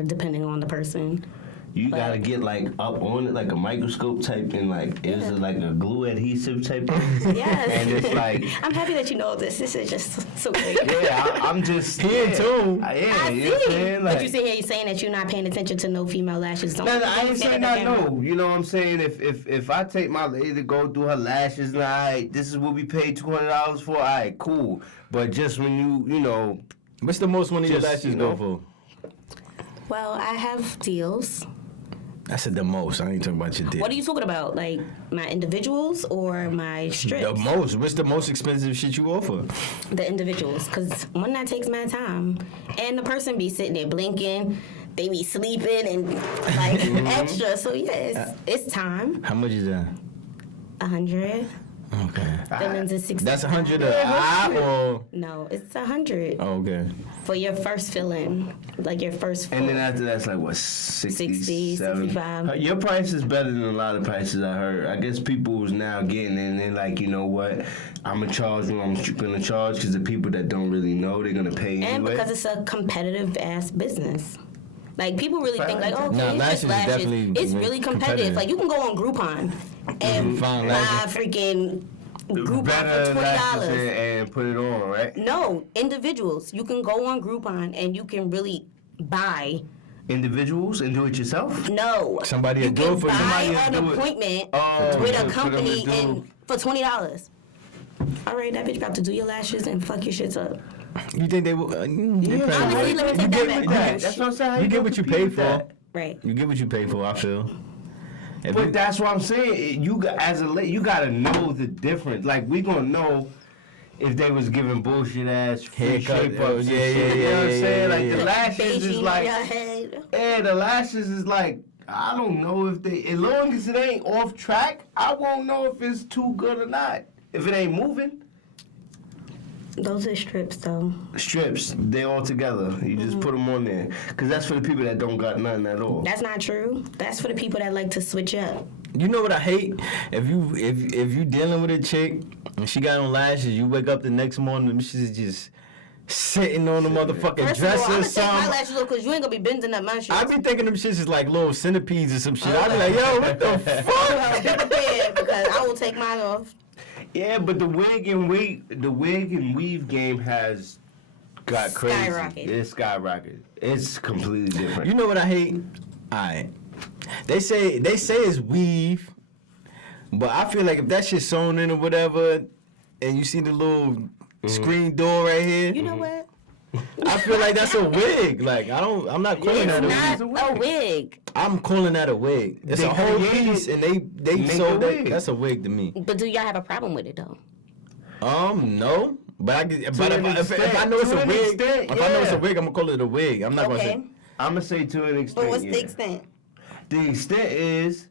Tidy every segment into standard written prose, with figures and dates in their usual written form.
or depending on the person. You gotta get like up on it, like a microscope type, and like is it like a glue adhesive type thing? Yes. And it's like I'm happy that you know this. This is just so great. yeah, I'm just here too. I you know what I'm see. saying? Like, But you sit here saying that you're not paying attention to no female lashes. Don't, I ain't saying I know. You know what I'm saying? If I take my lady to go through her lashes, and alright, this is what we paid $200 for. Alright, cool. But just when you know, What's the most one of your Just, lashes you know. go for? Well, I have deals. I said the most. I ain't talking about your dick. What are you talking about? Like my individuals or my strips? The most. What's the most expensive shit you offer? The individuals, because one that takes my time, and the person be sitting there blinking, they be sleeping and like extra. So yeah, it's time. How much is that? 100. Okay. Fillings is 60. That's 100 a eye or? No, it's 100 Oh, okay. for your first filling, like your first. and then full. after that's like what 60, 65. Your price is better than a lot of prices I heard. I guess people who's now getting in, they're like, you know what? I'm gonna charge you. I'm gonna charge because the people that don't really know, they're gonna pay And anyway. because it's a competitive ass business. Like people really think like, okay, Nah, it's lashes just is lashes. definitely It's really competitive. competitive. Like you can go on Groupon and Find buy lashes. freaking Groupon better for lashes $20. and put it on, right? No, individuals. You can go on Groupon and you can really buy. Individuals and do it yourself. No, Somebody you will do can it for you. buy Somebody will an do it. appointment Oh, with for a them company to do- and for $20. All right, that bitch about to do your lashes and fuck your shits up. You think they will? Honestly, let me You take get that with back. that. That's what I'm saying. How You get gonna what you compete pay with for. that? Right. You get what you pay for. I feel. If But you- that's what I'm saying. You got, as a lady, you gotta know the difference. Like we gonna know if they was giving bullshit ass free Haircut, shape ups. oh, and yeah, shit, yeah, you know what I'm yeah, saying? yeah, Like yeah. the lashes is Beijing on like, your head. yeah, the lashes is like. I don't know if they, as long as it ain't off track, I won't know if it's too good or not. If it ain't moving. Those are strips, though. Strips, they all together. You just put them on there. Because that's for the people that don't got nothing at all. That's not true. That's for the people that like to switch up. You know what I hate? If you dealing with a chick and she got on lashes, you wake up the next morning and she's just sitting on the motherfucking First of all, I'm dresser or gonna take my something. lashes off because you ain't gonna be bending up my shit. I be thinking them shits is like little centipedes or some shit. I be like, yo, what the fuck? Be prepared because I will take mine off. Yeah, but the wig and weave game has got crazy. Skyrocketed. It's skyrocketed. It's completely different. You know what I hate? Alright. They say it's weave, but I feel like if that shit's sewn in or whatever, and you see the little screen door right here, You know what? I feel like that's a wig. Like I'm not calling that a It's wig. not a wig. I'm calling that a wig. It's They a whole created- piece, and they make sold a that. wig. That's a wig to me. But do y'all have a problem with it though? No. But I get, but an if I extent. know it's To a an wig, extent, if I know it's a yeah. wig, I'm gonna call it a wig. I'm not gonna Okay. say. I'm gonna say to an extent. But what's yeah. the extent? The extent is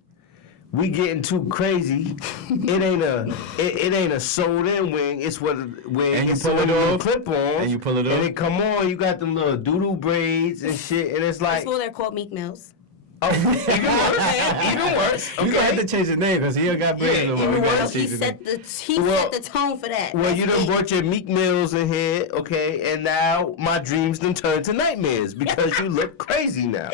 we getting too crazy. It ain't a sewed in wing. It's what when And you it's pull it on off, clip on and you pull it and off. it come on. You got them little doodle braids and shit, and it's like School they're called Meek Mills. oh, even worse. Even worse. You gonna have to change his name because he got braids Yeah, no more. even We gotta worse. He change his name. set Well- the tone for that. Well, you That's done Meek. brought your Meek Mills in here, okay, and now my dreams done turned to nightmares because you look crazy now.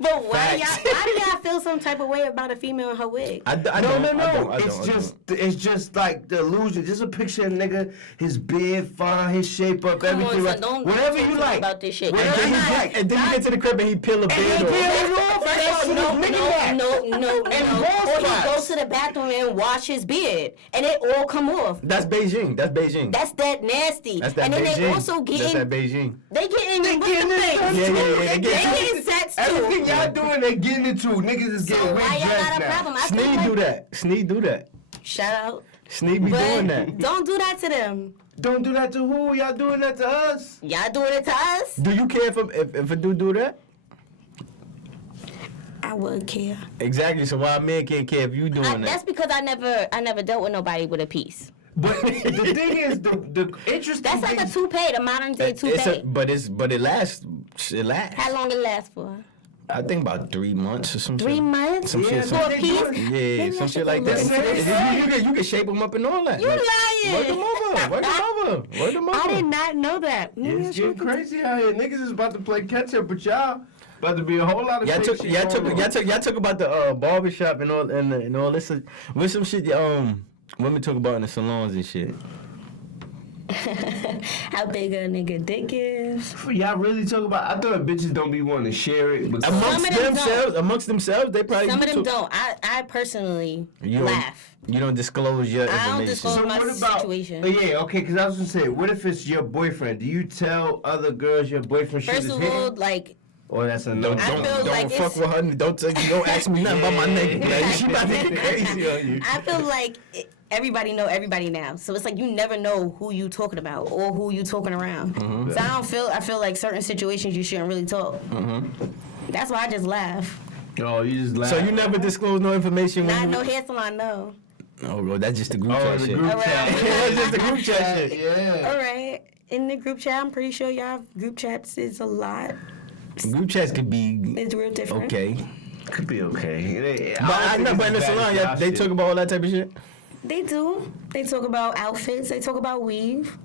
But why Facts. why do y'all feel some type of way about a female in her wig? I No, don't, no, I no. don't, I It's don't, I just, don't. it's just like the illusion. Just a picture of a nigga, his beard fine, his shape up, Come on, everything. son, right. don't Whatever talk you to me like. about this shit. Whatever And you I'm like. And then you get to the crib and he peel a beard he off. peel it off. That's all No, nigga got. no. And bald Or he spots. goes to the bathroom and wash his beard, and it all come off. That's Beijing. That's Beijing. That's that nasty. That's that and then Beijing. they also That's getting that Beijing. they getting They what's getting the it thing? done Yeah, too. yeah, yeah, they They get- getting sets too. Everything y'all doing, they getting it too. Niggas is So getting why wig y'all dreads got a now. problem? I feel Sneed like, do that. Sneed do that. Shout out. Sneed be But doing that. don't do that to them. Don't do that to who? Y'all doing that to us? Y'all doing it to us? Do you care if a dude do that? I would care. Exactly. So why a man can't care if you doing That's that? because I never dealt with nobody with a piece. But the thing is, the interesting That's like thing a toupee, the modern day toupee. But it lasts. It lasts. How long it last for? I think about 3 months or some 3 shit. months? Some shit, For some- a piece? Yeah, Maybe I some should shit go like that. look into this. You can shape them up and all that. You lying. Work them over. Work them over. Work them over. I did not know that. Maybe I It's should getting crazy out here. Niggas is about to play catch up with y'all. About to be a whole lot of Y'all fake shit going on. y'all talk about the barbershop and all this. What's some shit women talk about in the salons and shit? How big a nigga dick is. Y'all really talk about? I thought bitches don't be wanting to share it. But Amongst themselves, they probably. Some of them don't. I personally laugh. You don't disclose your information. I don't disclose my situation. Yeah, okay, because I was gonna say, what if it's your boyfriend? Do you tell other girls your boyfriend shit is First of hidden? all, like. Or that's a no. Don't fuck with her. Don't ask me nothing about my nigga. Like, she about to get crazy on you. I feel like everybody know everybody now, so it's like you never know who you talking about or who you talking around. Mm-hmm. So I feel like certain situations you shouldn't really talk. Mm-hmm. That's why I just laugh. Oh, you just laugh. So you never disclose no information? Not no hair salon, no. Oh, bro, that's just the group chat shit. Group chat. That's just the group chat shit. Yeah. All right. In the group chat, I'm pretty sure y'all have group chats is a lot. Group chats could be. It's real different. Okay. Could be okay. But I know, but in the salon, they talk about all that type of shit. They do. They talk about outfits. They talk about weave.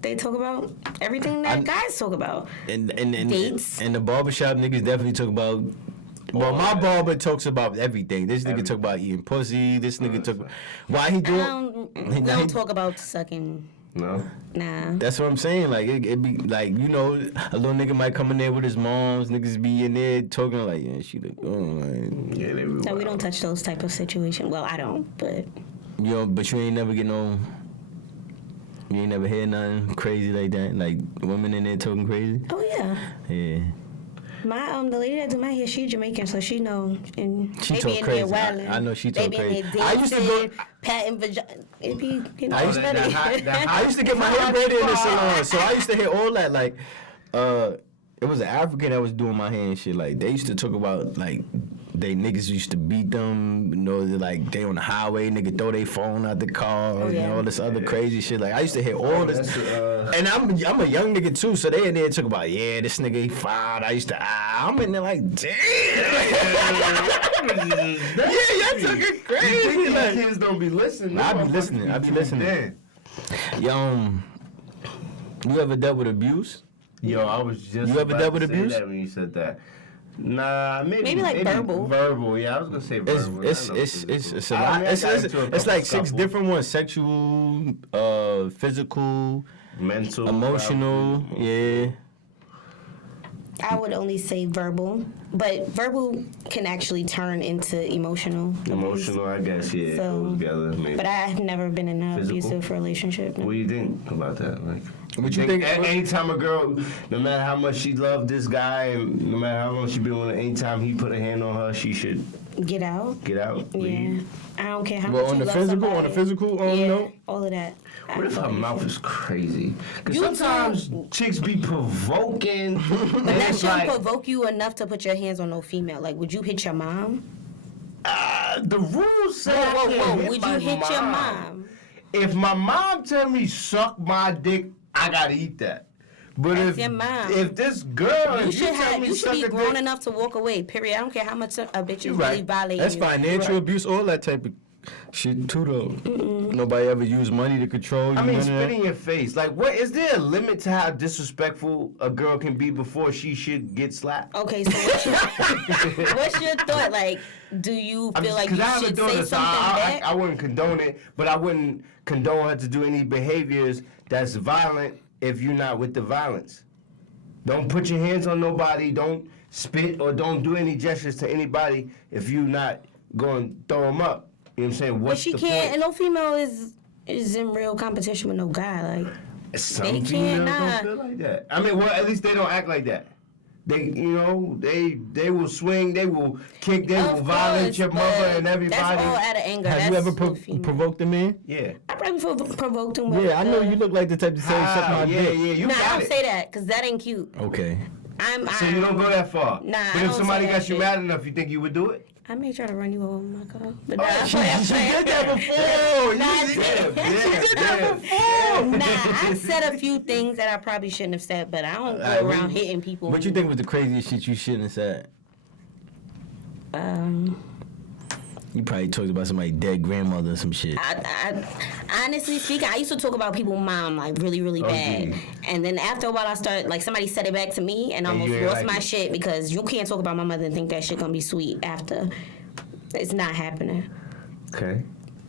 They talk about everything that guys talk about. And dates. And the barbershop niggas definitely talk about. Well, my barber talks about everything. This nigga talk about eating pussy. This nigga talk. Why he doing? We don't talk about sucking. No. Nah. That's what I'm saying. Like it be like, you know, a little nigga might come in there with his moms. Niggas be in there talking like, yeah, she look good. Like, yeah, they no, we don't touch those type of situations. Well, I don't, but. You know, but you ain't never get no. You ain't never hear nothing crazy like that. Like women in there talking crazy. Oh yeah. Yeah. My the lady that do my hair, she Jamaican, so she know. And she they talk be in crazy. there wilding. I know she talk crazy. I used to go patting vagina. It be, you know, I used to get my hair braided in the salon, so I used to hear all that. Like, it was an African that was doing my hair and shit. Like, they used to talk about like. They niggas used to beat them, you know, like they on the highway, nigga throw their phone out the car, and all this other crazy shit. Like I used to hear all this, and I'm a young nigga too, so they in there talk about, yeah, this nigga he filed. I used to, I'm in there like, damn, yeah, y'all talking crazy. You think kids don't be listening? I be listening. Yo, you ever dealt with abuse? Yo, I was just. You ever dealt with abuse? That when you said that. Nah, maybe verbal. Verbal, yeah, I was gonna say verbal. It's a lot. It's like 6 different ones: sexual, physical, mental, emotional. Yeah. I would only say verbal, but verbal can actually turn into emotional. Emotional, I guess, yeah. So, goes together, maybe. But I have never been in an abusive relationship. What do you think about that? Like, what you think? Anytime a girl, no matter how much she loved this guy, and no matter how long she been with him, anytime he put a hand on her, she should get out. Yeah. Leave. I don't care how much on you the love somebody. On the physical, no? All of that. What if her mouth is crazy? Because sometimes chicks be provoking. But that shouldn't provoke you enough to put your hands on no female. Like, would you hit your mom? The rules say would you hit your mom? If my mom tell me suck my dick, I gotta eat that. But that's your mom. If this girl, you should be grown enough to walk away. Period. I don't care how much a bitch is really violating. That's financial abuse, all that type of shit too, though. Nobody ever used money to control you. I mean, spit in your face. Like, what is there a limit to how disrespectful a girl can be before she should get slapped? Okay, so what's your thought? Like, do you feel like you should say something back? I wouldn't condone it, but I wouldn't condone her to do any behaviors that's violent if you're not with the violence. Don't put your hands on nobody. Don't spit or don't do any gestures to anybody if you're not going to throw them up. You know what I'm saying? But she can't, and no female is in real competition with no guy. Like, some females don't feel like that. I mean, well, at least they don't act like that. They, you know, they will swing, they will kick, they will violate your mother and everybody. That's all out of anger. Have you ever provoked a man? Yeah. I probably provoked him. Yeah, I know you look like the type to say suck my dick. Yeah, you got it. I don't say that because that ain't cute. Okay. So you don't go that far. Nah. But if somebody got you mad enough, you think you would do it? I may try to run you over my car. But she did that before. She did that before. Nah, I said a few things that I probably shouldn't have said, but I don't go around hitting people. What you think was the craziest shit you shouldn't have said? You probably talked about somebody's dead grandmother or some shit. I honestly speaking, I used to talk about people's mom like really, really bad. yeah. And then after a while, I started like somebody said it back to me, and I almost you ain't lost like my it. shit because you can't talk about my mother and think that shit gonna be sweet after. It's not happening. Okay.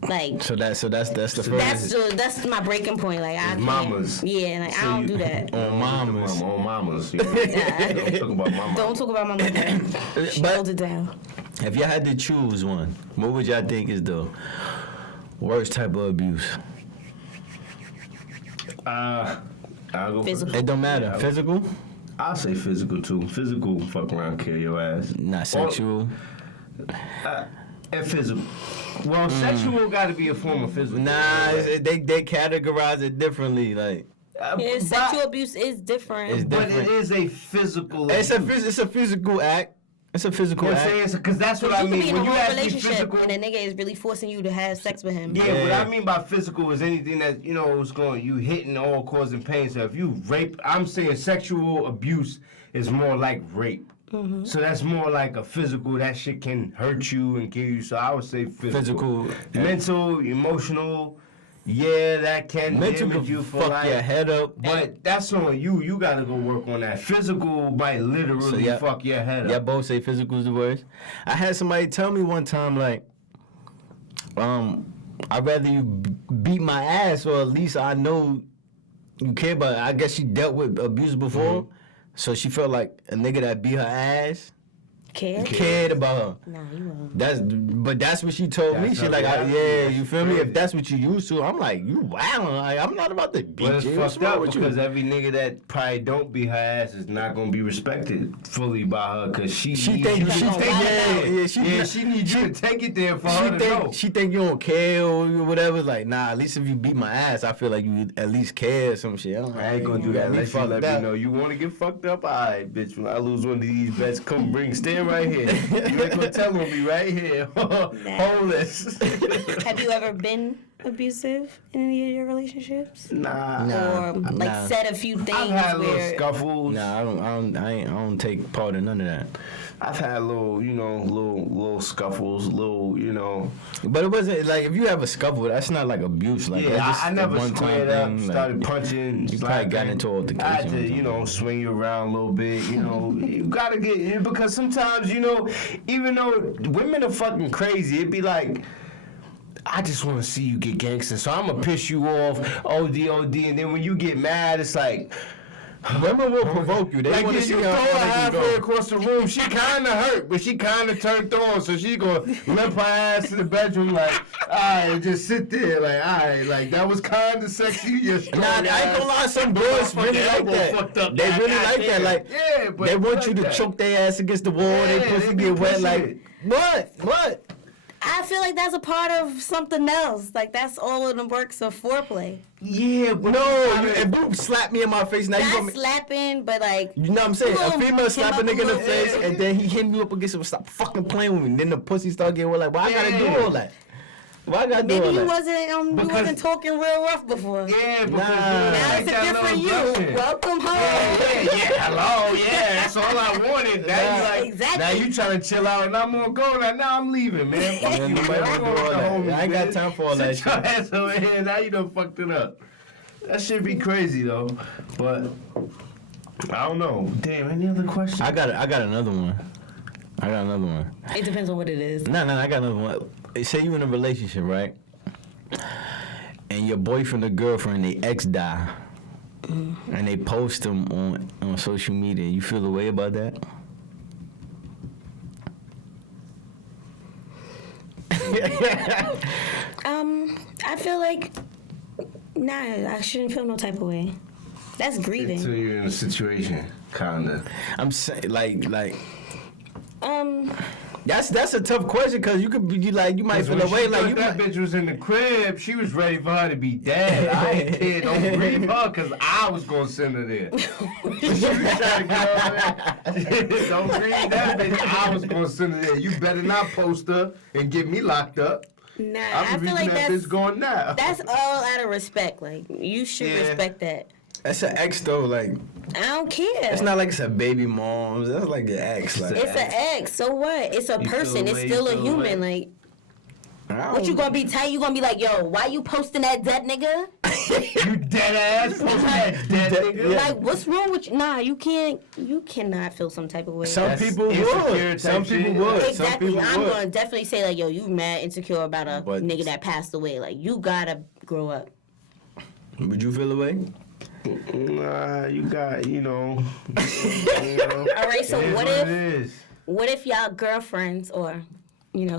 Like So that's the first. that's my breaking point. Like I can't. mamas. Yeah, like I don't do that. On mamas. On mamas. You know? Don't talk about mama. Don't talk about my mother. She But- holds it down. If y'all had to choose one, what would y'all think is the worst type of abuse? I'll go Physical. It don't matter. Physical, I'll say physical too. Physical, fuck around, kill your ass. not sexual. And physical. Well, sexual got to be a form of physical. Nah, they categorize it differently. Like Yeah, but- sexual abuse is different. It's But different. it is a physical. It's abuse. a physical act. It's a physical You know what I'm act. saying? Because that's what you I could be mean. in a When you whole ask me relationship physical, and a nigga is really forcing you to have sex with him. yeah, what Yeah. I mean by physical is anything that, you know, is going, you hitting all causing pain. So if you rape, I'm saying sexual abuse is more like rape. Mm-hmm. So that's more like a physical, that shit can hurt you and kill you. So I would say physical. Mental, emotional, yeah, that can Mental damage can you for fuck life. your head up. But that's on you. You gotta go work on that. Physical might literally yeah- fuck your head Y'all up. both say physical is the worst. I had somebody tell me one time, like, I'd rather you beat my ass, or at least I know you care about it. I guess she dealt with abuse before, so she felt like a nigga that beat her ass Care? cared about her. Nah, you won't. But that's what she told me. That's She her like, reality. yeah, you feel me? Crazy. If that's what you used to, I'm like, you wow. Like, I'm not about to beat But it's you. What's fucked wrong up with you? because every nigga that probably don't beat her ass is not gonna be respected fully by her because she She needs think you. she gonna think wild yeah, out. yeah, She needs you to take it there for her to know. she think you don't care or whatever. Like, nah, at least if you beat my ass, I feel like you at least care or some shit. I ain't gonna do that unless you let me know you want to get fucked up. Alright, bitch. When I lose one of these bets, come stand right here. You ain't gonna tell on me right here. Homeless. Have you ever been abusive in any of your relationships? Nah. Or like nah. said a few things I've had little where scuffles. Nah, I don't take part in none of that. I've had little scuffles, But it wasn't like if you have a scuffle, that's not like abuse. Like that's Yeah, just I a never one-time squared up, thing, like- started punching. You probably got slapping. into altercation I had or to, something. swing you around a little bit. You gotta get, because sometimes, even though women are fucking crazy, it'd be like, I just want to see you get gangster, so I'm gonna piss you off, OD, and then when you get mad, it's like, Women will provoke you. They like want you to see throw how her far they can halfway go. across the room. She kind of hurt, but she kind of turned on. So she gonna limp her ass to the bedroom like, all right, just sit there like, all right, like that was kind of sexy. You just Nah, I ain't gonna lie, some boys really like fucked that. up. They really like that. Like, yeah, but they want like you to that. choke their ass against the wall. Yeah, They pussy they be get wet. pushing Like, it. what? I feel like that's a part of something else. Like that's all in the works of foreplay. Yeah, but No, if you slap me in my face, now you Not gonna. slapping, but like You know what I'm saying? You A gonna female slap a him up nigga in a the little face, bit. and then he hit me up against him. Stop fucking playing with me. Then the pussy start getting wet. Like, why I gotta do Yeah. all that? Why I gotta do maybe all you that? wasn't talking real rough before. yeah, because Nah. Now like it's a that different little you. aggression. Welcome home. Yeah, hello, yeah, that's all I wanted. Now you like, Exactly. now you trying to chill out, and I'm gonna go. Now I'm leaving, man. Fuck Yeah, you, nobody man. wanna I'm do going all with the that. homies, I ain't got man. time for all that Sit your ass over here. Now you done fucked it up. That should be crazy though, but I don't know. Damn, any other questions? I got another one. It depends on what it is. No, I got another one. Say you in a relationship, right? And your boyfriend or girlfriend, they ex die, and they post them on social media. You feel the way about that? I feel like I shouldn't feel no type of way. That's grieving. Until you're in a situation, kinda. I'm saying, like, Um, that's a tough question because you could be like, you might feel the way like you that might. bitch was in the crib. She was ready for her to be dead. I ain't care. Don't grieve her because I was gonna send her there. She was trying to get over there. Don't grieve that bitch. I was gonna send her there. You better not post her and get me locked up. nah, I'm I feel like that bitch going now. that's all out of respect. Like you should Yeah. respect that. That's an ex though. Like, I don't care. it's not like it's a baby mom. That's like your ex. Like, It's an ex. So what? It's a You feel person. the It's way still you a feel the human. way. Like What you gonna be tight? You gonna be like, yo, why you posting that dead nigga? You dead ass posting that dead nigga. Yeah. Like, what's wrong with you? Nah, you cannot feel some type of way. Some That's people insecure would. type Some shit. people would. Some Exactly. people I'm would. gonna definitely say like, yo, you mad insecure about a But- nigga that passed away. Like, you gotta grow up. Would you feel away? Nah, you got, you know. All right, so It is what it if is. y'all girlfriends or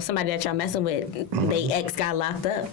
somebody that y'all messing with, they ex got locked up,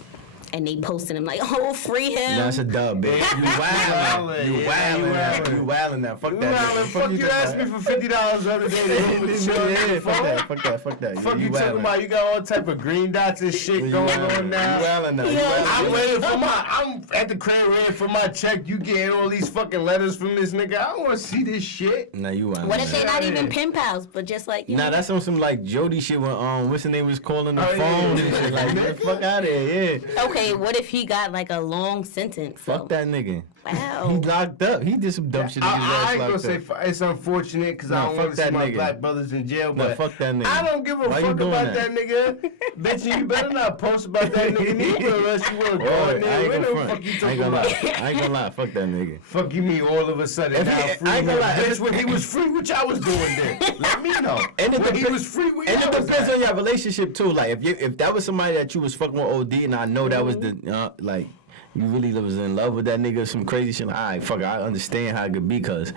and they posting him like, oh, free him. That's a dub, bitch. You wildin'. You wildin'. You wildin' now. Fuck that. Nah, nigga. fuck you asked me for $50 the other day. Yeah, fuck that. Fuck that. Fuck that. Fuck you wildin'. talking about? You got all type of green dots and shit You going wildin'. on now. You wildin' now. You Yeah. I'm wildin'. waiting for I'm at the crib waiting for my check. You getting all these fucking letters from this nigga. I don't want to see this shit. Nah, you wildin'. What if they not Yeah. even pen pals, but just like you Nah, know? that's on some like Jody shit when what's the name was calling the Oh, yeah. phone and shit like get the fuck out of here, yeah. Okay, what if he got like a long sentence? So, Fuck that nigga. Wow. He locked up. He did some dumb shit. I His ass ain't gonna locked say up. it's unfortunate because Nah, I don't fuck want to see that my nigga. black brothers in jail. Nah, But fuck that nigga. I don't give a Why you fuck doing about that? that nigga. Bitch, you better not post about that nigga neither unless you want to go Boy, in there. I ain't What gonna the fuck front. you I ain't talking gonna about? lie. I ain't gonna lie. Fuck that nigga. Fuck you mean all of a sudden If now he- free I ain't him? gonna lie, if Bitch, when he was free, what y'all was doing then? Let me know. And it when he depen- was free, where And y'all it was depends at? on your relationship too. Like if that was somebody that you was fucking with OD, and I know that was the like you really was in love with that nigga, some crazy shit. Like, all right, fuck, I understand how it could be, cause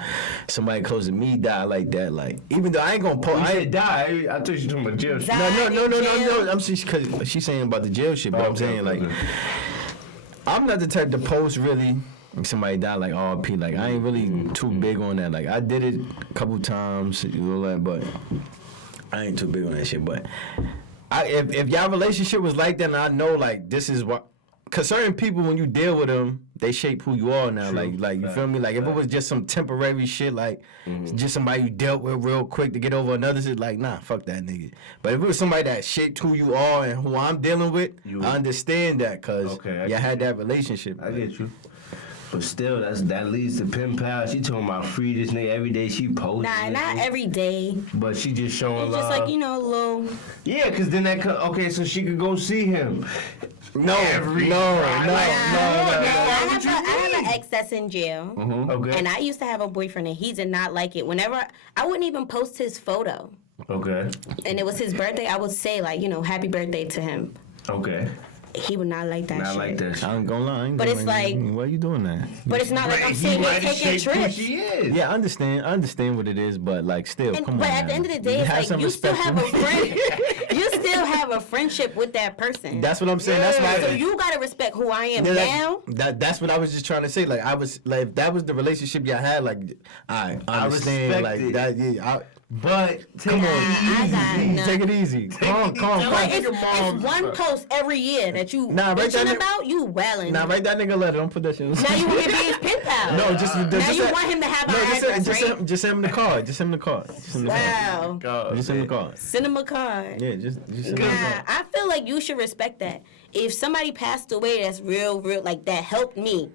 somebody close to me died like that. Like even though I ain't gonna post, You I said ain't. die. I thought you were talking about jail shit. Die. No. I'm just cause she's saying about the jail shit, but I'm Okay, saying like okay. I'm not the type to post really. If somebody died like RP, like I ain't really too big on that. Like I did it a couple times, you know that, but I ain't too big on that shit. But if y'all relationship was like that, and I know like this is what, cause certain people when you deal with them, they shape who you are now. True. Like you feel me? Like if it was just some temporary shit, like just somebody you dealt with real quick to get over another shit, like nah, fuck that nigga. But if it was somebody that shaped who you are and who I'm dealing with, I understand that, cause Okay, I y'all get had that relationship. I get you. But still, that leads to pen pal. She talking about free this nigga every day. She posts. Nah, not every day. But she just showing It's love. just like a little. Yeah, cause then okay, so she could go see him. No, Every no. I have an ex that's in jail. Okay. And I used to have a boyfriend, and he did not like it. Whenever I wouldn't even post his photo, Okay. and it was his birthday, I would say like, happy birthday to him. Okay. He would not like that Not shit. like that shit. I ain't gonna lie. I ain't But gonna it's lie. like- why you doing that? But it's not like I'm He saying we're might taking shape who trips. she is. Yeah, I understand what it is, but like still, And, come but on. at the now. end of the day, it's Have like some you still respect have for a me. friend. You still have a friendship with that person. That's what I'm saying. That's why. So you gotta respect who I am Yeah, now. that's what I was just trying to say. Like I was like, if that was the relationship y'all had, like I understand. respect Like it. that. Yeah, But come on, I got easy. none. Take it easy. Calm. But Take it's your mom's one stuff. post every year that you Nah, write that bitching nigga- about, you wailing. Now write that nigga a letter. Don't put that shit. Now you want to be his pen pal. No, just now you want him to have our address, right? just send him the card. Just send him the card. Just send him the Wow. card. Just send him the card. Send him a card. Yeah, just send him the Nah, card. I feel like you should respect that. If somebody passed away that's real, like that helped me,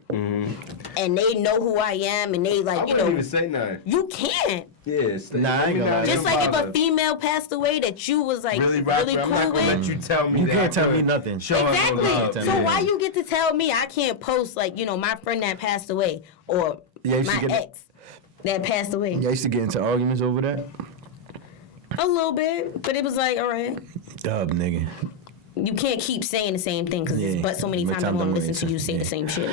and they know who I am, and they I like, wouldn't even say nothing. you can't. Yes. Nah, I ain't gonna lie. Just like if a female passed away that you was like really, really I'm cool not gonna let with. you tell me You that. can't I'm tell gonna me nothing. Show us no Exactly. love. So Yeah. why you get to tell me I can't post like, my friend that passed away or Yeah, you should my get- ex that passed away? Y'all used to get into arguments over that. A little bit, but it was like, all right. Dub, nigga. You can't keep saying the same thing because Yeah. but so many But times I time want to don't listen to you waste. say Yeah. the same shit.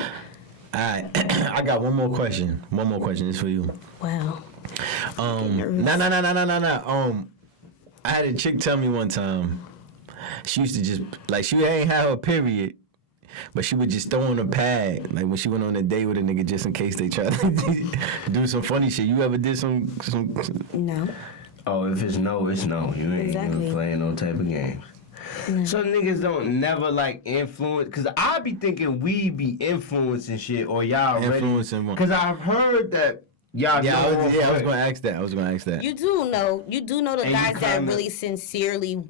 All right, I got one more question. One more question. It's for you. Wow. Nah. I had a chick tell me one time. She used to just like she ain't have her period, but she would just throw on a pad like when she went on a date with a nigga just in case they try to do some funny shit. You ever did some No. Oh, if it's no, it's no. You ain't Exactly. even playing no type of games. So niggas don't never like influence, cause I be thinking we be influencing shit or y'all already. Influencing what? Cause I've heard that y'all Yeah, know. I was gonna ask that. You do know the And you guys that kinda- really sincerely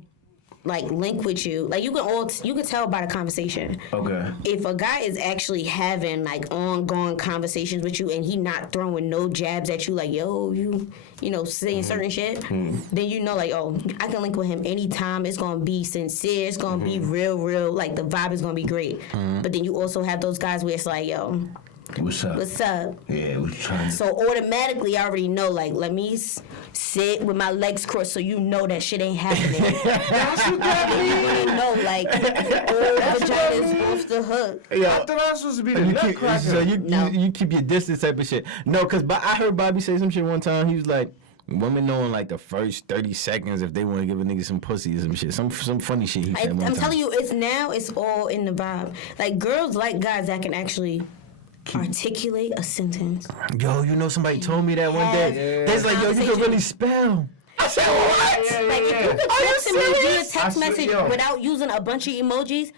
like link with you, like you can tell by the conversation. Okay. If a guy is actually having like ongoing conversations with you and he not throwing no jabs at you, like yo, you know, saying certain shit, then you know like, oh, I can link with him anytime. It's gonna be sincere. It's gonna be real. Like the vibe is gonna be great. But then you also have those guys where it's like, yo, What's up? what's up? Yeah, we trying to. So automatically, I already know, like, let me sit with my legs crossed so you know that shit ain't happening. That's what that You means. know, like, all vaginas off the hook. Yo, I thought I was supposed to be the you nutcracker. so No. you keep your distance type of shit. No, because I heard Bobby say some shit one time. He was like, women know in like the first 30 seconds if they want to give a nigga some pussy or some shit. Some funny shit he said one time. I'm telling you, it's all in the vibe. Like, girls like guys that can actually articulate a sentence. Yo, you know somebody told me that one day. Yeah. They's like, yo, you can really spell. I said, what? Yeah, Like, if you could Are you text me via serious? text I message swear, yo. without using a bunch of emojis,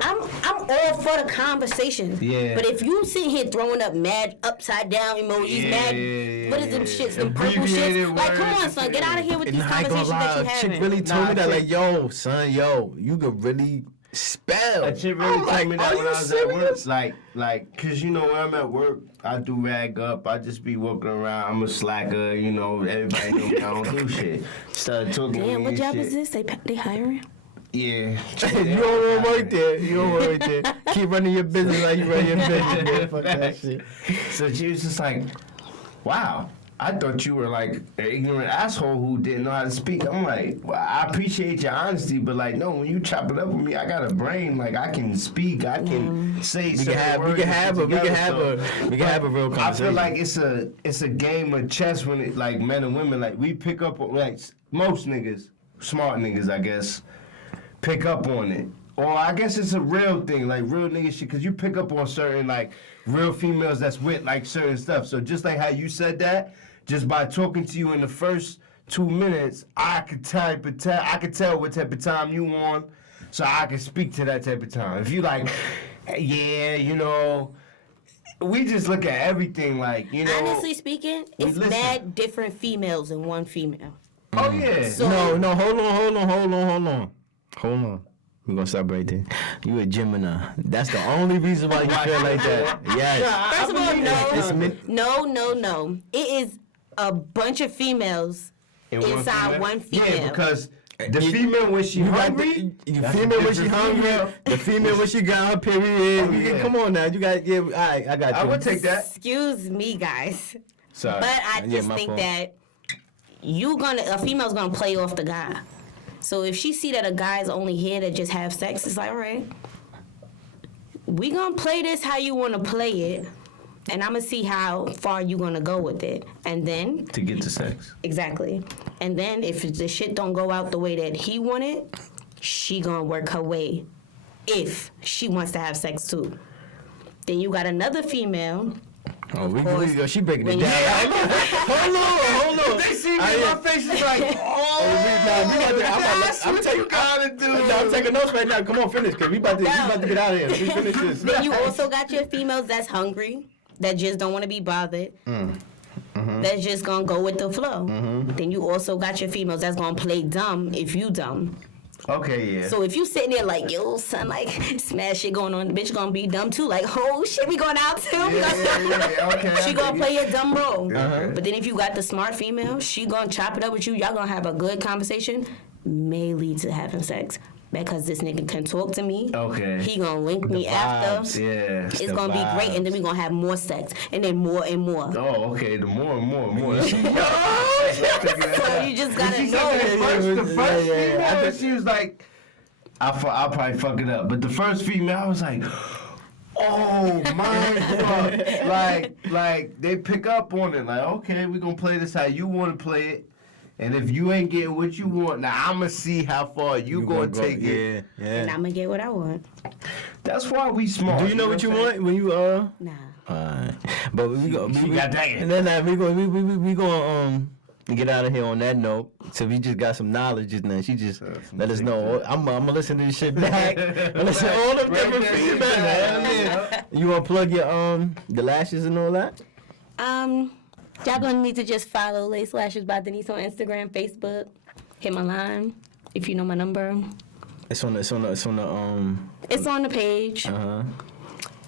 I'm all for the conversation. Yeah. But if you sit here throwing up mad upside down emojis, what is them shits, them purple Abbreviated shits? Like, come on, words. son, get out of here with And these I ain't gonna conversations that lie, you a chick having. really told Nah, me that, a like, chick- yo, son, yo, you could really spell. That shit really I'm told like, me are that when you I was at work. serious? Like, cause you know when I'm at work, I do rag up. I just be walking around. I'm a slacker, you know. Everybody know me. I don't do shit. Start talking. to Damn, me what and job shit. is this? They hiring? Yeah. You don't want to work there. You don't want to work there. Keep running your business like you run your business, man. Fuck that shit. So she was just like, wow. I thought you were like an ignorant asshole who didn't know how to speak. I'm like, well, I appreciate your honesty, but like, no, when you chop it up with me, I got a brain. Like, I can speak. I can say We certain can have words and put together, a real I conversation. feel like it's a game of chess when it like men and women. Like we pick up on like most niggas, smart niggas, I guess, pick up on it. Or I guess it's a real thing, like real nigga shit, cause you pick up on certain like real females that's with like certain stuff. So just like how you said that, just by talking to you in the first 2 minutes, I could tell what type of time you want, so I can speak to that type of time. If you like, yeah, you know, we just look at everything like, you know. Honestly speaking, it's listen. mad different females than one female. Oh yeah. So- No, hold on. We're gonna stop right there. You a Gemini. That's the only reason why you feel like that. Yes. First of all, It's no. It is a bunch of females inside one female. Yeah, because the female when she You got hungry, the that's a female when she different hungry. female. The female when she got her period. Oh, You get- yeah. Come on now. You got all right, I got you. I would take that. Excuse me, guys. Sorry. But I Yeah, just my think fault. that a female's gonna play off the guy. So if she see that a guy's only here to just have sex, it's like, all right, we gonna play this how you wanna play it, and I'm gonna see how far you gonna go with it, and then To get to sex. exactly, and then if the shit don't go out the way that he wanted, she gonna work her way, if she wants to have sex too. Then you got another female. Oh, we course. go. She breaking it When down. you- Hold on. They see me, I my am- face is like, we about to- that's I'm what taking- you gotta do. No, I'm taking notes right now. Come on, finish, cause we about to get out of here. We finish this. Then you also got your females that's hungry, that just don't want to be bothered. That's just gonna go with the flow. Then you also got your females that's gonna play dumb if you dumb. Okay, yeah. So if you sitting there like, yo, son, like, smash shit going on, the bitch gonna be dumb too. Like, oh shit, we going out too. yeah, okay. She gonna play your dumb role. Uh-huh. But then if you got the smart female, she gonna chop it up with you. Y'all gonna have a good conversation. May lead to having sex. Because this nigga can talk to me. Okay. He gonna link me after. Yeah. It's the gonna be great, and then vibes. we gonna have more sex, and then more and more. Oh, okay. The more and more and more. So you just gotta She know. said the first Yeah, yeah. I female, think- she was like, I'll probably fuck it up. But the first female, I was like, oh my God. Like they pick up on it. Like, okay, we gonna play this how you want to play it. And if you ain't getting what you want, now I'ma see how far you gonna take it. Yeah, And yeah. I'm gonna get what I want. That's why we smart. Do you know what you I'm saying? want when you Nah. Alright, but we go. She got that. And then we go get out of here on that note. So we just got some knowledge just now. She just let us know. I'm gonna listen to this shit back. I'm listen to all them different there, females. yeah. You wanna plug your the lashes and all that? Y'all gonna need to just follow Lace Lashes by Denise on Instagram, Facebook. Hit my line if you know my number. It's on the It's on the page.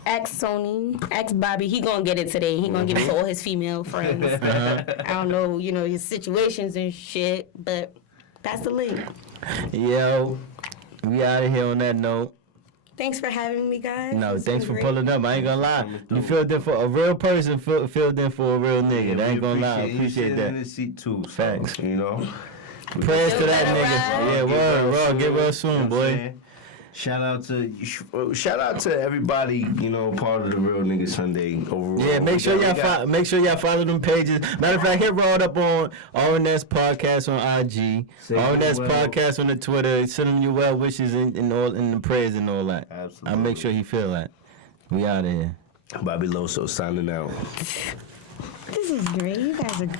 Ex Sony, ex Bobby. He gonna get it today. He gonna give it to all his female friends. I don't know, his situations and shit, but that's the link. Yo, we out of here on that note. Thanks for having me, guys. No, This thanks was for great. pulling up. I ain't gonna lie. You filled in for a real person. Filled in for a real nigga. I ain't gonna lie. I appreciate you that. in the seat too. So, Facts. Prayers to that nigga. Yeah, word. Get well soon, boy. Shout out to everybody, part of the Real Nigga Sunday overall. Yeah, make sure y'all follow them pages. Matter of fact, hit Rod up on RNS Podcast on IG, RNS Podcast on the Twitter. Send him your well wishes and the prayers and all that. Absolutely. I'll make sure he feel that. We out of here. Bobby Loso signing out. This is great. You guys are good.